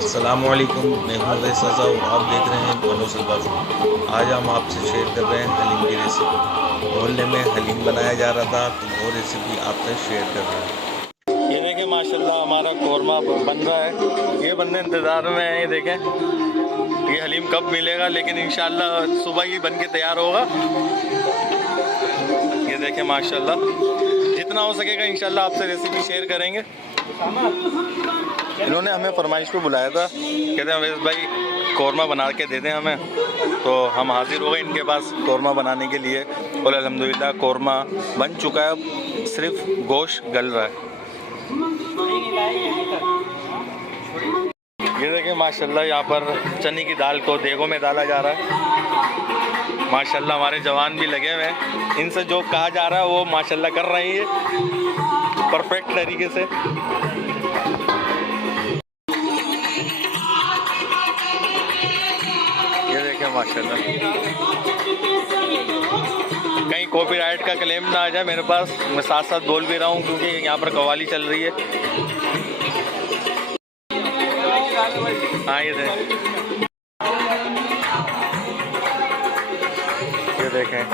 अस्सलामुअलैकुम, मैं हूँ वैसा और आप देख रहे हैं मनोज अलबाफ। आज हम आपसे शेयर कर रहे हैं हलीम की रेसिपी। मोहल्ले में हलीम बनाया जा रहा था तो वो रेसिपी आपसे शेयर कर रहे हैं। ये देखें माशाल्लाह हमारा कौरमा बन रहा है। ये बंदे इंतज़ार में हैं। ये देखें ये हलीम कब मिलेगा, लेकिन इंशाल्लाह सुबह ही बन के तैयार होगा। ये देखें माशाल्लाह जितना हो सकेगा इंशाल्लाह आपसे रेसिपी शेयर करेंगे। इन्होंने हमें फरमाइश पे बुलाया था, कहते हैं अवैस भाई कौरमा बना के दे दें हमें, तो हम हाजिर हो गए इनके पास कौरमा बनाने के लिए। और अल्हम्दुलिल्लाह कौरमा बन चुका है, अब सिर्फ गोश्त गल रहा है। ये देखें माशाल्लाह यहाँ पर चने की दाल को देगों में डाला जा रहा है। माशाल्लाह हमारे जवान भी लगे हुए हैं, इनसे जो कहा जा रहा है वो माशाल्लाह कर रहे हैं परफेक्ट तरीके से। ये देखें माशाल्लाह, कहीं कॉपीराइट का क्लेम ना आ जाए मेरे पास, मैं साथ साथ बोल भी रहा हूँ क्योंकि यहाँ पर कव्वाली चल रही है। हाँ ये देखें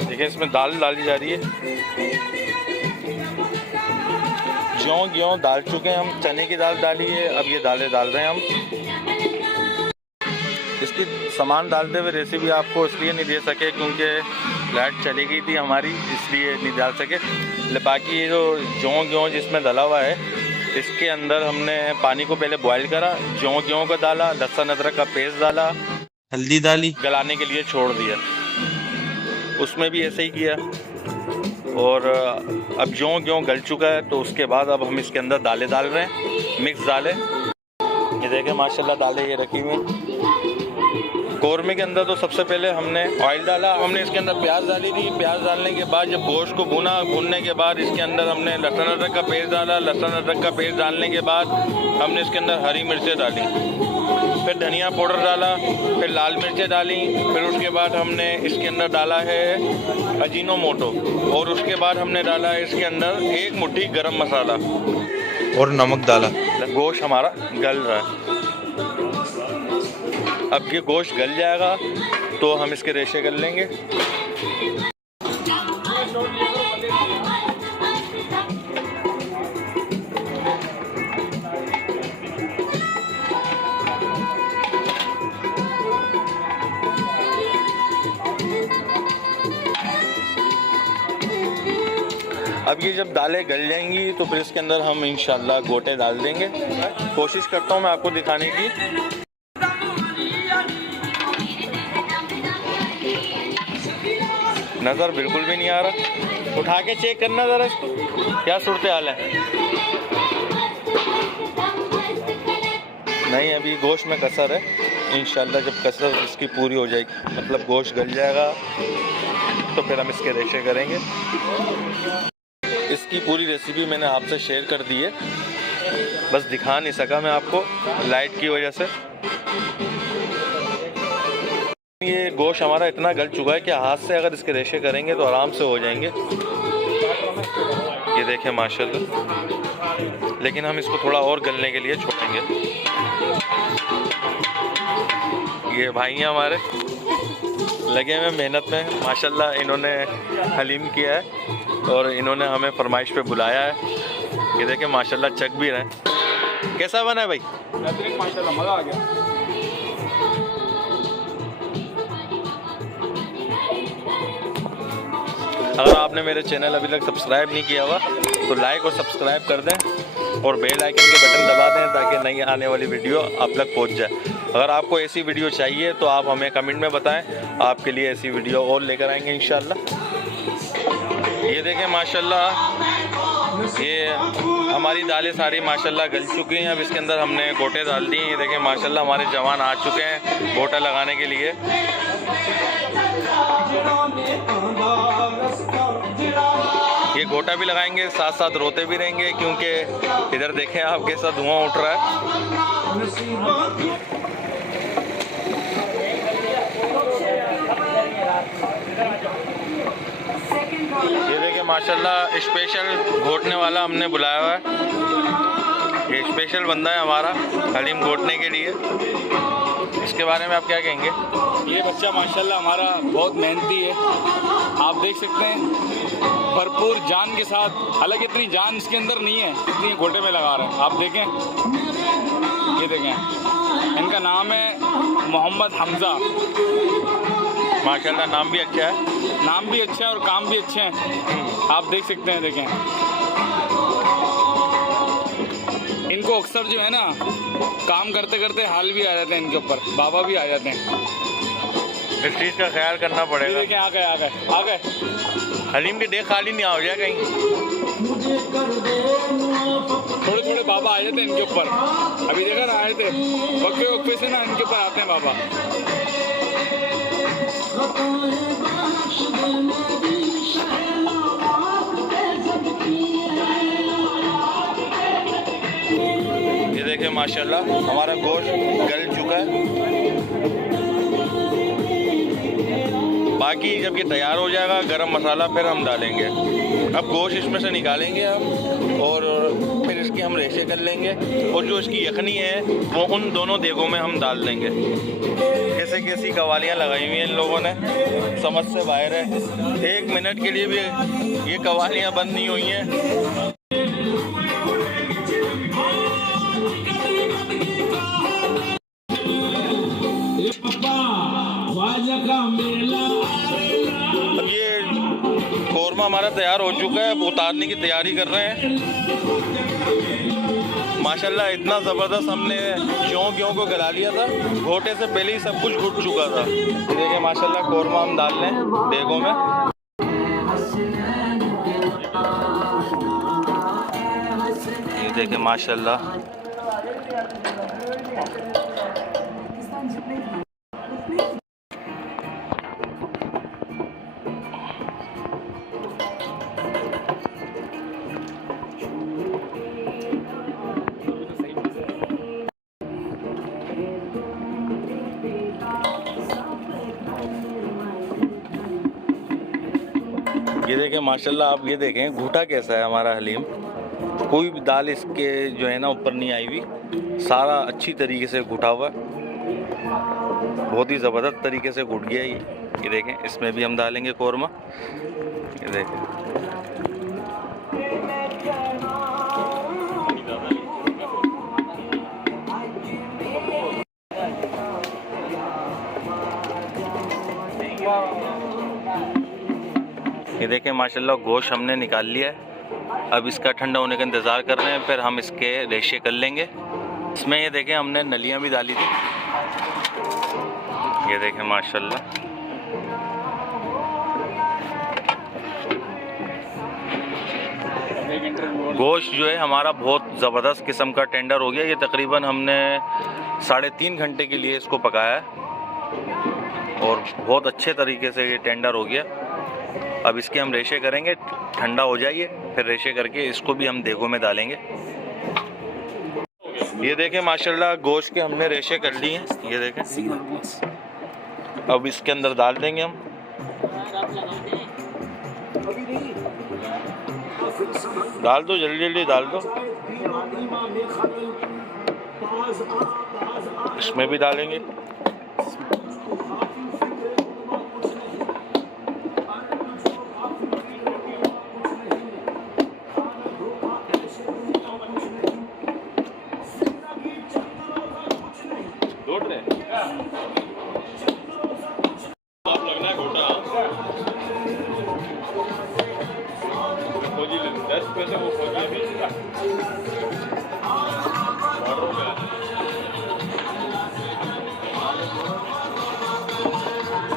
देखिए इसमें दाल डाली जा रही है। ज्यों डाल चुके हैं हम, चने की दाल डाली है, अब ये दालें डाल रहे हैं हम। इसकी सामान डालते हुए रेसिपी आपको इसलिए नहीं दे सके क्योंकि लाइट चली गई थी हमारी, इसलिए नहीं डाल सके। बाकी ये जो ज्यों जिसमें डला हुआ है, इसके अंदर हमने पानी को पहले बॉईल करा, ज्यों को डाला, लहसुन अदरक का पेस्ट डाला, हल्दी डाली, गलाने के लिए छोड़ दिया। उसमें भी ऐसे ही किया। और अब ज्यों गल चुका है तो उसके बाद अब हम इसके अंदर दालें डाल रहे हैं, मिक्स दालें। ये देखें माशाल्लाह दालें ये रखी हुई। कौरमे के अंदर तो सबसे पहले हमने ऑयल डाला, हमने इसके अंदर प्याज डाली थी। प्याज डालने के बाद जब गोश्त को भूनने के बाद इसके अंदर हमने लहसुन अदरक का पेस्ट डाला। लहसुन अदरक का पेस्ट डालने के बाद हमने इसके अंदर हरी मिर्चें डाली, फिर धनिया पाउडर डाला, फिर लाल मिर्चें डाली, फिर उसके बाद हमने इसके अंदर डाला है अजीनोमोटो, और उसके बाद हमने डाला है इसके अंदर 1 मुट्ठी गरम मसाला और नमक डाला। गोश्त हमारा गल रहा है। अब ये गोश्त गल जाएगा तो हम इसके रेशे कर लेंगे। अब ये जब दालें गल जाएंगी तो फिर इसके अंदर हम इंशाल्लाह गोटे डाल देंगे। कोशिश करता हूँ मैं आपको दिखाने की। नज़र बिल्कुल भी नहीं आ रहा, उठा के चेक करना ज़रा इसको, क्या सूरत हाल है। नहीं अभी गोश्त में कसर है, इंशाल्लाह जब कसर इसकी पूरी हो जाएगी, मतलब गोश्त गल जाएगा, तो फिर हम इसके रेशे करेंगे। इसकी पूरी रेसिपी मैंने आपसे शेयर कर दी है, बस दिखा नहीं सका मैं आपको लाइट की वजह से। ये गोश्त हमारा इतना गल चुका है कि हाथ से अगर इसके रेशे करेंगे तो आराम से हो जाएंगे। ये देखें माशाल्लाह, लेकिन हम इसको थोड़ा और गलने के लिए छोड़ेंगे। ये भाई हैं हमारे, लगे हुए मेहनत में माशाल्लाह। इन्होंने हलीम किया है और इन्होंने हमें फरमाइश पे बुलाया है। ये देखें माशाल्लाह चख भी रहे हैं। कैसा बना है भाई? माशाल्लाह मज़ा आ गया। अगर आपने मेरे चैनल अभी तक सब्सक्राइब नहीं किया हुआ तो लाइक और सब्सक्राइब कर दें और बेल आइकन के बटन दबा दें ताकि नई आने वाली वीडियो आप तक पहुंच जाए। अगर आपको ऐसी वीडियो चाहिए तो आप हमें कमेंट में बताएं, आपके लिए ऐसी वीडियो और लेकर आएंगे इंशाल्लाह। ये देखें माशाल्लाह ये हमारी दालें सारी माशाल्लाह गल चुकी हैं। अब इसके अंदर हमने गोटे डाल दिए। ये देखें माशाल्लाह हमारे जवान आ चुके हैं गोटा लगाने के लिए। ये गोटा भी लगाएंगे, साथ साथ रोते भी रहेंगे, क्योंकि इधर देखें आप कैसा धुआं उठ रहा है। ये देखिए माशाल्लाह स्पेशल घोटने वाला हमने बुलाया हुआ है। ये स्पेशल बंदा है हमारा हलीम घोटने के लिए। इसके बारे में आप क्या कहेंगे? ये बच्चा माशाल्लाह हमारा बहुत मेहनती है, आप देख सकते हैं भरपूर जान के साथ। हालांकि इतनी जान इसके अंदर नहीं है इतनी घोटे में लगा रहा है। आप देखें, ये देखें, इनका नाम है मोहम्मद हमज़ा। माशाल्लाह नाम भी अच्छा है। नाम भी अच्छा है और काम भी अच्छे हैं, आप देख सकते हैं। देखें, इनको अक्सर जो है ना काम करते करते हाल भी आ जाते हैं, इनके ऊपर बाबा भी आ जाते हैं। इस चीज़ का ख्याल करना ये पड़ेगा। देखें, आ गए। हलीम की डेग खाली नहीं हो जाए कहीं। थोड़े थोड़े बाबा आ जाते हैं इनके ऊपर। अभी देखा ना, आए थे वक्फे से ना इनके ऊपर आते हैं बाबा। ये देखिए माशाल्लाह हमारा गोश्त गल चुका है। बाकी जब ये तैयार हो जाएगा गरम मसाला फिर हम डालेंगे। अब गोश्त इसमें से निकालेंगे हम और फिर इसकी हम रेशे कर लेंगे और जो इसकी यखनी है वो उन दोनों देगों में हम डाल देंगे। कैसे कैसी कवालियाँ लगाई हुई हैं इन लोगों ने, समझ से बाहर है। 1 मिनट के लिए भी ये कवालियाँ बंद नहीं हुई हैं। अब ये कौरमा हमारा तैयार हो चुका है, अब उतारने की तैयारी कर रहे हैं। माशाल्लाह इतना ज़बरदस्त हमने गेहूं को गला लिया था, घोटे से पहले ही सब कुछ घुट चुका था। देखिए माशाल्लाह कौरमा हम डाल लें देगों में। ये देखिए माशाल्लाह ये देखें माशाल्लाह। आप ये देखें घूटा कैसा है हमारा हलीम। कोई भी दाल इसके जो है ना ऊपर नहीं आई हुई, सारा अच्छी तरीके से घुटा हुआ है। बहुत ही ज़बरदस्त तरीके से घुट गया ये देखें। इसमें भी हम डालेंगे कौरमा। ये देखें, ये देखें माशाल्लाह गोश्त हमने निकाल लिया है। अब इसका ठंडा होने का इंतज़ार कर रहे हैं, फिर हम इसके रेशे कर लेंगे। इसमें ये देखें हमने नलियाँ भी डाली थी। ये देखें माशाल्लाह। गोश्त जो है हमारा बहुत ज़बरदस्त किस्म का टेंडर हो गया। ये तकरीबन हमने 3.5 घंटे के लिए इसको पकाया है और बहुत अच्छे तरीके से ये टेंडर हो गया। अब इसके हम रेशे करेंगे, ठंडा हो जाइए फिर रेशे करके इसको भी हम देगों में डालेंगे। ये देखें माशाल्लाह गोश्त के हमने रेशे कर लिए हैं। ये देखें, अब इसके अंदर डाल देंगे हम। डाल दो, जल्दी जल्दी डाल दो। इसमें भी डालेंगे।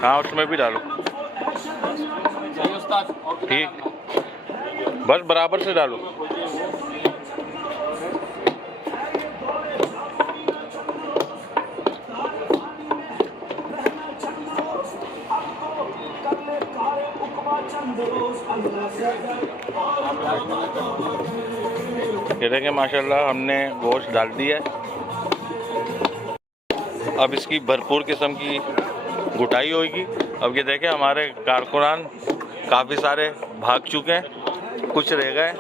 हाँ उसमें भी डालो। ठीक, बस बराबर से डालो। ये देखें माशाल्लाह हमने गोश्त डाल दिया है। अब इसकी भरपूर किस्म की घुटाई होगी। अब ये देखें हमारे कारकुनान काफ़ी सारे भाग चुके हैं, कुछ रह गए,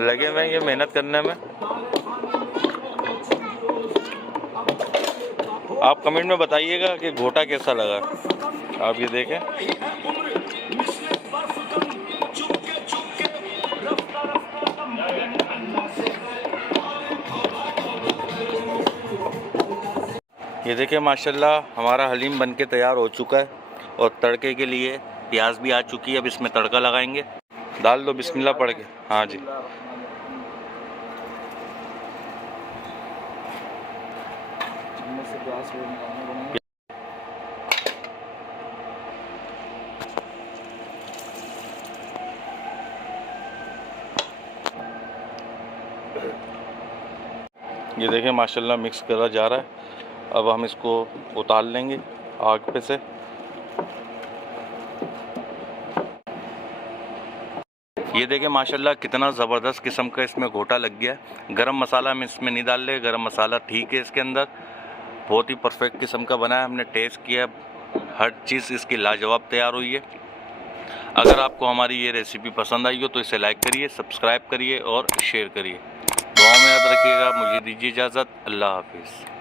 लगे हुए हैं ये मेहनत करने में। आप कमेंट में बताइएगा कि घोटा कैसा लगा। आप ये देखें, ये देखिए माशाल्लाह हमारा हलीम बनके तैयार हो चुका है और तड़के के लिए प्याज भी आ चुकी है। अब इसमें तड़का लगाएंगे। डाल दो बिस्मिल्लाह पढ़ के। हाँ जी, ये देखिए माशाल्लाह मिक्स करा जा रहा है। अब हम इसको उतार लेंगे आग पे से। ये देखिए माशाल्लाह कितना ज़बरदस्त किस्म का इसमें घोटा लग गया है। गरम मसाला हम इसमें नहीं डाल रहे, गरम मसाला ठीक है इसके अंदर, बहुत ही परफेक्ट किस्म का बना है। हमने टेस्ट किया, हर चीज़ इसकी लाजवाब तैयार हुई है। अगर आपको हमारी ये रेसिपी पसंद आई हो तो इसे लाइक करिए, सब्सक्राइब करिए और शेयर करिए। दुआ में याद रखिएगा। मुझे दीजिए इजाज़त। अल्लाह हाफिज़।